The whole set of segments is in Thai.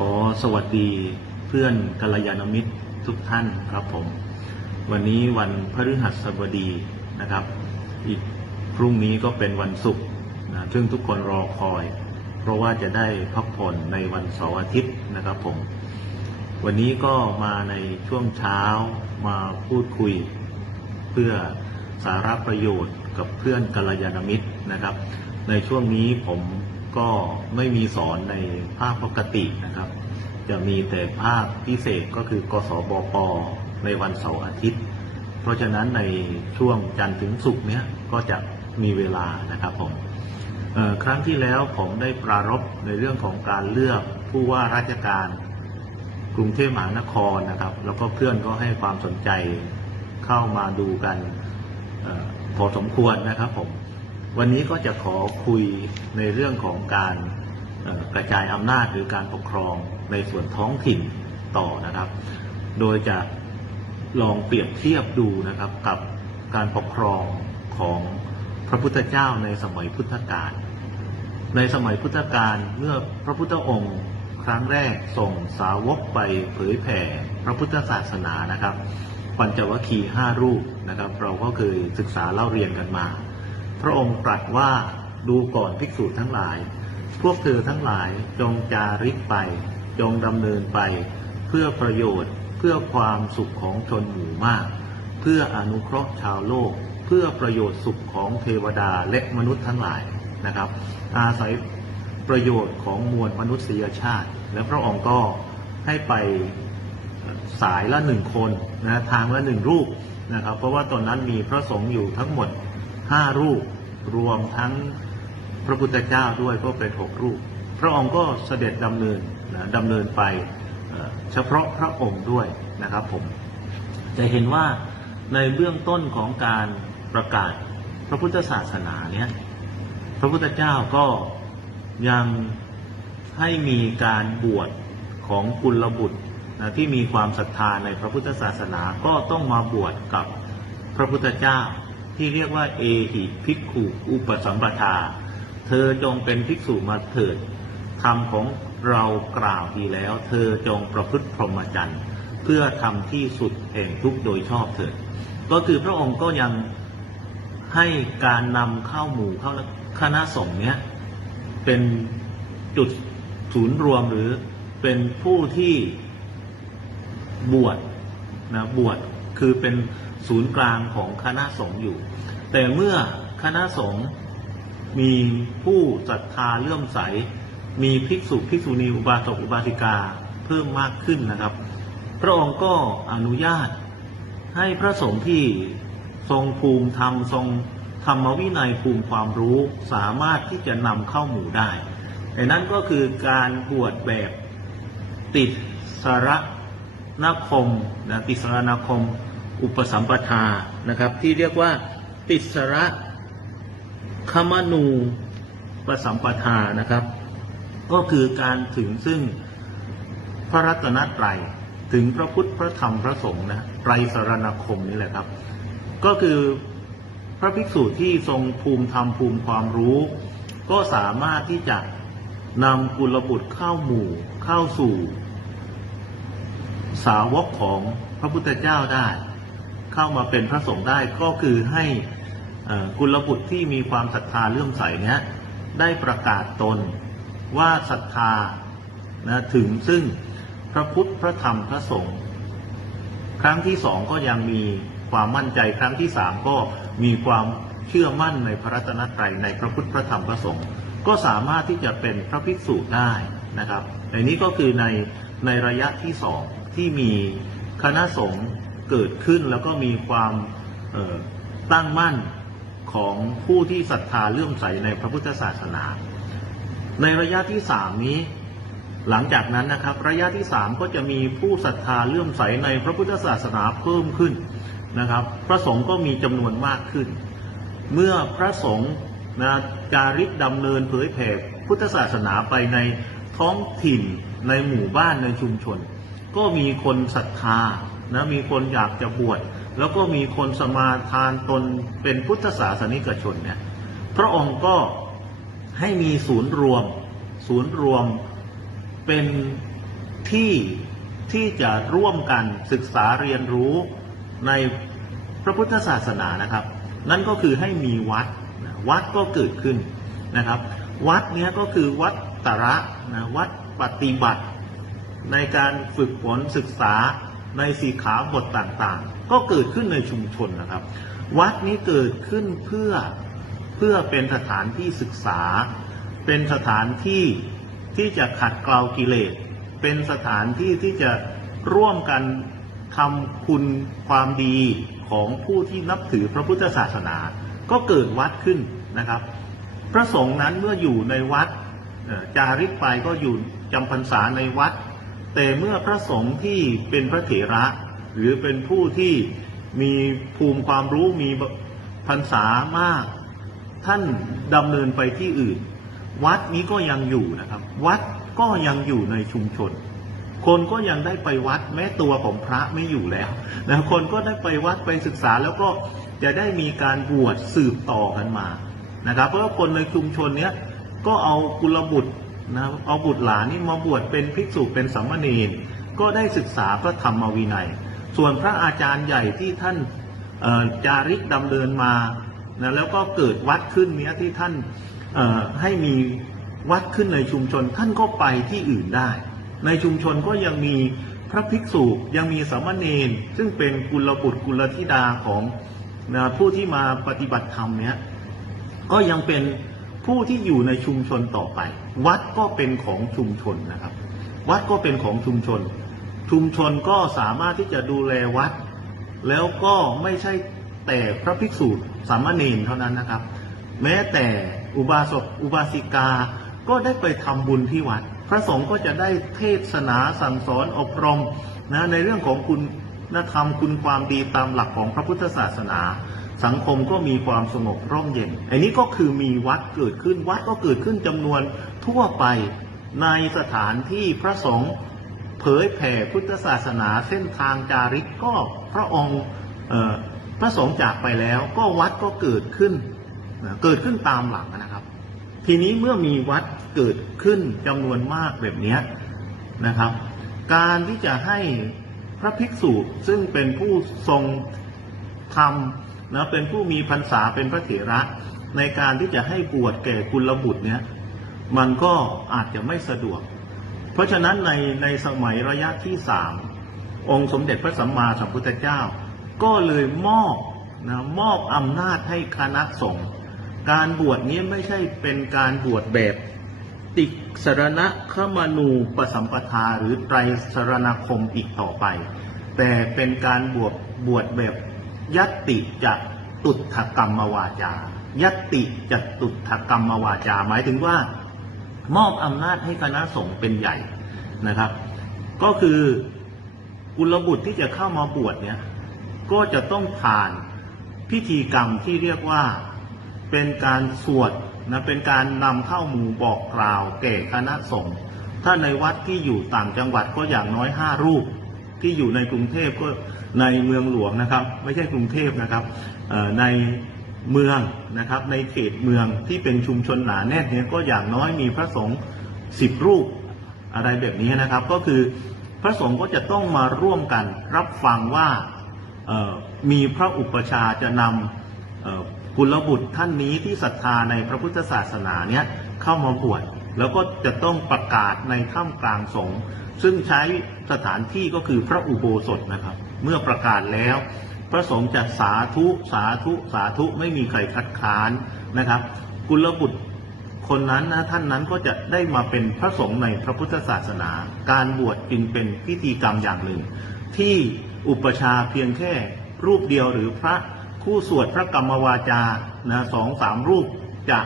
อสวัสดีเพื่อนกัลยาณมิตรทุกท่านครับผม วันนี้วันพฤหัสบดีนะครับ อีกพรุ่งนี้ก็เป็นวันศุกร์นะซึ่งทุกคนรอคอย เพราะว่าจะได้พักผ่อนในวันเสาร์อาทิตย์นะครับผม วันนี้ก็มาในช่วงเช้ามาพูดคุย เพื่อสาระประโยชน์กับเพื่อนกัลยาณมิตรนะครับ ในช่วงนี้ผม ก็ไม่มีสอนในภาคปกตินะครับ จะมีแต่ภาคพิเศษก็คือกสบปในวันเสาร์อาทิตย์ เพราะฉะนั้นในช่วงจันทร์ถึงศุกร์เนี้ยก็จะมีเวลานะครับผมครั้งที่แล้วผมได้ปรารภในเรื่องของการเลือกผู้ว่าราชการกรุงเทพมหานครนะครับ แล้วก็เพื่อนก็ให้ความสนใจเข้ามาดูกันออพอสมควรนะครับผม วันนี้ก็จะขอคุยในเรื่องของการกระจายอำนาจหรือการปกครองในส่วนท้องถิ่นต่อนะครับ โดยจะลองเปรียบเทียบดูนะครับกับการปกครองของพระพุทธเจ้าในสมัยพุทธกาล ในสมัยพุทธกาลเมื่อพระพุทธองค์ครั้งแรกส่งสาวกไปเผยแผ่พระพุทธศาสนานะครับ ปัญจวัคคีย์ห้ารูปนะครับ เราก็เคยศึกษาเล่าเรียนกันมา พระองค์ตรัสว่าดูก่อนภิกษุทั้งหลาย พวกเธอทั้งหลายจงจาริกไป จงดำเนินไป เพื่อประโยชน์ เพื่อความสุขของชนหมู่มาก เพื่ออนุเคราะห์ชาวโลก เพื่อประโยชน์สุขของเทวดาและมนุษย์ทั้งหลายนะครับ อาศัยประโยชน์ของมวลมนุษยชาติ และพระองค์ก็ให้ไปสายละหนึ่งคนนะทางละหนึ่งรูปนะครับ เพราะว่าตอนนั้นมีพระสงฆ์อยู่ทั้งหมด ห้ารูปรวมทั้งพระพุทธเจ้าด้วยก็เป็นหกรูป พระองค์ก็เสด็จดำเนินนะดำเนินไปเอ่อเฉพาะพระองค์ด้วยนะครับผม จะเห็นว่าในเบื้องต้นของการประกาศพระพุทธศาสนาเนี่ยพระพุทธเจ้าก็ยังให้มีการบวชของกุลบุตรนะที่มีความศรัทธาในพระพุทธศาสนาก็ต้องมาบวชกับพระพุทธเจ้า ที่เรียกว่าเอหิภิกขุอุปสัมปทา เธอจงเป็นภิกษุมาเถิดธรรมของเรากล่าวดีแล้ว เธอจงประพฤติพรหมจรรย์เพื่อทำที่สุดแห่งทุกโดยชอบเถิด ก็คือพระองค์ก็ยังให้การนำเข้าหมู่เข้าคณะสงฆ์เนี้ยเป็นจุดศูนย์รวมหรือเป็นผู้ที่บวชนะบวชคือเป็น ศูนย์กลางของคณะสงฆ์อยู่ แต่เมื่อคณะสงฆ์มีผู้ศรัทธาเลื่อมใส มีภิกษุภิกษุณีอุบาสกอุบาสิกาเพิ่มมากขึ้นนะครับ พระองค์ก็อนุญาตให้พระสงฆ์ที่ทรงภูมิธรรมทรงธรรมวินัยภูมิความรู้สามารถที่จะนำเข้าหมู่ได้ไอ้นั้นก็คือการบวชแบบติดสาระนาคมนะติดสารนาคม อุปสัมปทานะครับ ที่เรียกว่าติสระคมนูปสัมปทานะครับ ก็คือการถึงซึ่งพระรัตนตรัยถึงพระพุทธพระธรรมพระสงฆ์นะไตรสรณคมนี่แหละครับ ก็คือพระภิกษุที่ทรงภูมิธรรมภูมิความรู้ ก็สามารถที่จะนำกุลบุตรเข้าหมู่เข้าสู่ สาวกของพระพุทธเจ้าได้ เข้ามาเป็นพระสงฆ์ได้ก็คือให้กุลบุตรที่มีความศรัทธาเลื่อมใสเนี้ยได้ประกาศตนว่าศรัทธานะถึงซึ่งพระพุทธพระธรรมพระสงฆ์ครั้งที่สองก็ยังมีความมั่นใจครั้งที่สามก็มีความเชื่อมั่นในพระรัตนตรัยในพระพุทธพระธรรมพระสงฆ์ก็สามารถที่จะเป็นพระภิกษุได้นะครับในนี้ก็คือในในระยะที่สองที่มีคณะสงฆ์ เกิดขึ้นแล้วก็มีความตั้งมั่นของผู้ที่ศรัทธาเลื่อมใสในพระพุทธศาสนา ในระยะที่สามนี้ หลังจากนั้นนะครับ ระยะที่สามก็จะมีผู้ศรัทธาเลื่อมใสในพระพุทธศาสนาเพิ่มขึ้นนะครับ พระสงฆ์ก็มีจำนวนมากขึ้น เมื่อพระสงฆ์นะจาริกดำเนินเผยแผ่พุทธศาสนาไปในท้องถิ่นในหมู่บ้านในชุมชน ก็มีคนศรัทธา นะมีคนอยากจะบวชแล้วก็มีคนสมาทานตนเป็นพุทธศาสนิกชนเนี่ยพระองค์ก็ให้มีศูนย์รวม ศูนย์รวมเป็นที่ที่จะร่วมกันศึกษาเรียนรู้ในพระพุทธศาสนานะครับ นั่นก็คือให้มีวัดวัดก็เกิดขึ้นนะครับ วัดเนี้ยก็คือวัดตระนะวัดปฏิบัติ ในการฝึกฝนศึกษา ในสีขาบทต่างๆ ก็เกิดขึ้นในชุมชนนะครับ วัดนี้เกิดขึ้นเพื่อเพื่อเป็นสถานที่ศึกษา เป็นสถานที่ที่จะขัดเกลากิเลส เป็นสถานที่ที่จะร่วมกันทำคุณความดีของผู้ที่นับถือพระพุทธศาสนา ก็เกิดวัดขึ้นนะครับ พระสงฆ์นั้นเมื่ออยู่ในวัดจาริกไปก็อยู่จำพรรษาในวัด แต่เมื่อพระสงฆ์ที่เป็นพระเถระ หรือเป็นผู้ที่มีภูมิความรู้มีพรรษามาก ท่านดำเนินไปที่อื่น วัดนี้ก็ยังอยู่นะครับ วัดก็ยังอยู่ในชุมชน คนก็ยังได้ไปวัดแม้ตัวของพระไม่อยู่แล้วนะคนก็ได้ไปวัดไปศึกษาแล้วก็จะได้มีการบวชสืบต่อกันมานะครับ เพราะว่าคนในชุมชนเนี้ยก็เอากุลบุตร นะเอาบุตรหลานนี่มาบวชเป็นภิกษุเป็นสัมมาเนรก็ได้ศึกษาพระธรรมวินัย ส่วนพระอาจารย์ใหญ่ที่ท่านจาริกดำเนินมานะแล้วก็เกิดวัดขึ้นเนี้ยที่ท่านให้มีวัดขึ้นในชุมชน ท่านก็ไปที่อื่นได้ ในชุมชนก็ยังมีพระภิกษุยังมีสามเณรซึ่งเป็นกุลบุตรกุลธิดาของนะผู้ที่มาปฏิบัติธรรมเนี้ยก็ยังเป็น ผู้ที่อยู่ในชุมชนต่อไป วัดก็เป็นของชุมชนนะครับ วัดก็เป็นของชุมชน ชุมชนก็สามารถที่จะดูแลวัด แล้วก็ไม่ใช่แต่พระภิกษุสามเณรเท่านั้นนะครับ แม้แต่อุบาสกอุบาสิกาก็ได้ไปทำบุญที่วัด พระสงฆ์ก็จะได้เทศนาสั่งสอนอบรมนะในเรื่องของคุณธรรมคุณความดีตามหลักของพระพุทธศาสนา สังคมก็มีความสงบร่มเย็น อันนี้ก็คือมีวัดเกิดขึ้น วัดก็เกิดขึ้นจำนวนทั่วไปในสถานที่พระสงฆ์เผยแผ่พุทธศาสนาเส้นทางจาริกก็พระองค์พระสงฆ์จากไปแล้วก็วัดก็เกิดขึ้นเกิดขึ้นตามหลังนะครับ ทีนี้เมื่อมีวัดเกิดขึ้นจำนวนมากแบบนี้นะครับ การที่จะให้พระภิกษุซึ่งเป็นผู้ทรงธรรม นะเป็นผู้มีพรรษาเป็นพระเถระ ในการที่จะให้บวชแก่กุลบุตรเนี้ยมันก็อาจจะไม่สะดวก เพราะฉะนั้นในในสมัยระยะที่สามองค์สมเด็จพระสัมมาสัมพุทธเจ้า ก็เลยมอบนะมอบอำนาจให้คณะสงฆ์การบวชนี้ไม่ใช่เป็นการบวชแบบติสรณะขมานูปสัมปทาหรือไตรสรณคมอีกต่อไป แต่เป็นการบวชบวชแบบ ยติจะตุถกรรมวาจายตติจะตุถกรรมวาจา หมายถึงว่ามอบอำนาจให้คณะสงฆ์เป็นใหญ่นะครับ ก็คือกุลบุตรที่จะเข้ามาบวชเนี่ยก็จะต้องผ่านพิธีกรรมที่เรียกว่าเป็นการสวดนะเป็นการนำเข้าหมู่บอกกล่าวแก่คณะสงฆ์ถ้าในวัดที่อยู่ต่างจังหวัดก็อย่างน้อยห้ารูป ที่อยู่ในกรุงเทพก็ในเมืองหลวงนะครับ ไม่ใช่กรุงเทพนะครับในเมืองนะครับในเขตเมืองที่เป็นชุมชนหนาแน่นเนี่ยก็อย่างน้อยมีพระสงฆ์สิบรูปอะไรแบบนี้นะครับ ก็คือพระสงฆ์ก็จะต้องมาร่วมกันรับฟังว่ามีพระอุปชาจะนำกุลบุตรท่านนี้ที่ศรัทธาในพระพุทธศาสนาเนี้ยเข้ามาบวช แล้วก็จะต้องประกาศในถ้ำกลางสงฆ์ซึ่งใช้สถานที่ก็คือพระอุโบสถนะครับ เมื่อประกาศแล้ว พระสงฆ์จะสาธุสาธุสาธุไม่มีใครคัดค้านนะครับ กุลบุตรคนนั้นนะท่านนั้นก็จะได้มาเป็นพระสงฆ์ในพระพุทธศาสนา การบวชจึงเป็นพิธีกรรมอย่างหนึ่ง ที่อุปชาเพียงแค่รูปเดียวหรือพระคู่สวดพระกรรมวาจานะสองสามรูปจะ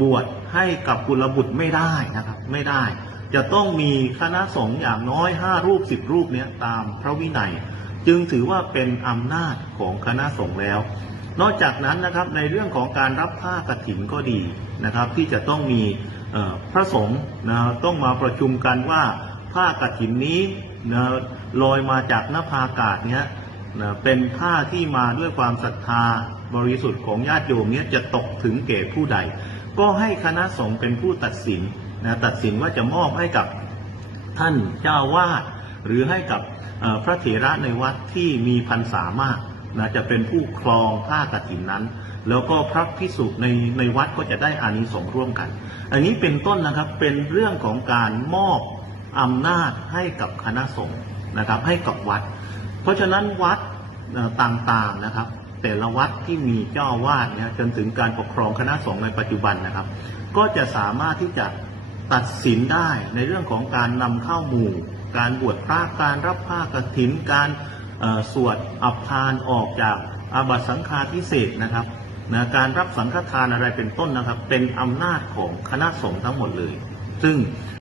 บวชให้กับกุลบุตรไม่ได้นะครับ ไม่ได้ จะต้องมีคณะสงฆ์อย่างน้อยห้ารูปสิบรูปเนี้ยตามพระวินัย จึงถือว่าเป็นอำนาจของคณะสงฆ์แล้ว นอกจากนั้นนะครับในเรื่องของการรับผ้ากฐินก็ดีนะครับ ที่จะต้องมีพระสงฆ์นะต้องมาประชุมกันว่าผ้ากฐินนี้นะลอยมาจากนภาอากาศเนี้ยนะเป็นผ้าที่มาด้วยความศรัทธาบริสุทธิ์ของญาติโยมเนี้ยจะตกถึงแก่ผู้ใด ก็ให้คณะสงฆ์เป็นผู้ตัดสินนะตัดสินว่าจะมอบให้กับท่านเจ้าวาดหรือให้กับพระเถระในวัดที่มีพรรษามากนะจะเป็นผู้ครองผ้ากฐินนั้น แล้วก็พระพิสุในในวัดก็จะได้อานิสงส์ร่วมกัน อันนี้เป็นต้นนะครับเป็นเรื่องของการมอบอำนาจให้กับคณะสงฆ์นะครับให้กับวัด เพราะฉะนั้นวัดต่างๆนะครับ แต่ละวัดที่มีเจ้าวาสเนี่ยจนถึงการปกครองคณะสงฆ์ในปัจจุบันนะครับ ก็จะสามารถที่จะตัดสินได้ในเรื่องของการนำเข้าหมู่ การบวชพระการรับผ้ากฐินการสวดอับทานออกจากอาบัตสังฆาทิเศษนะครับนะการรับสังฆทานอะไรเป็นต้นนะครับ เป็นอำนาจของคณะสงฆ์ทั้งหมดเลย ซึ่ง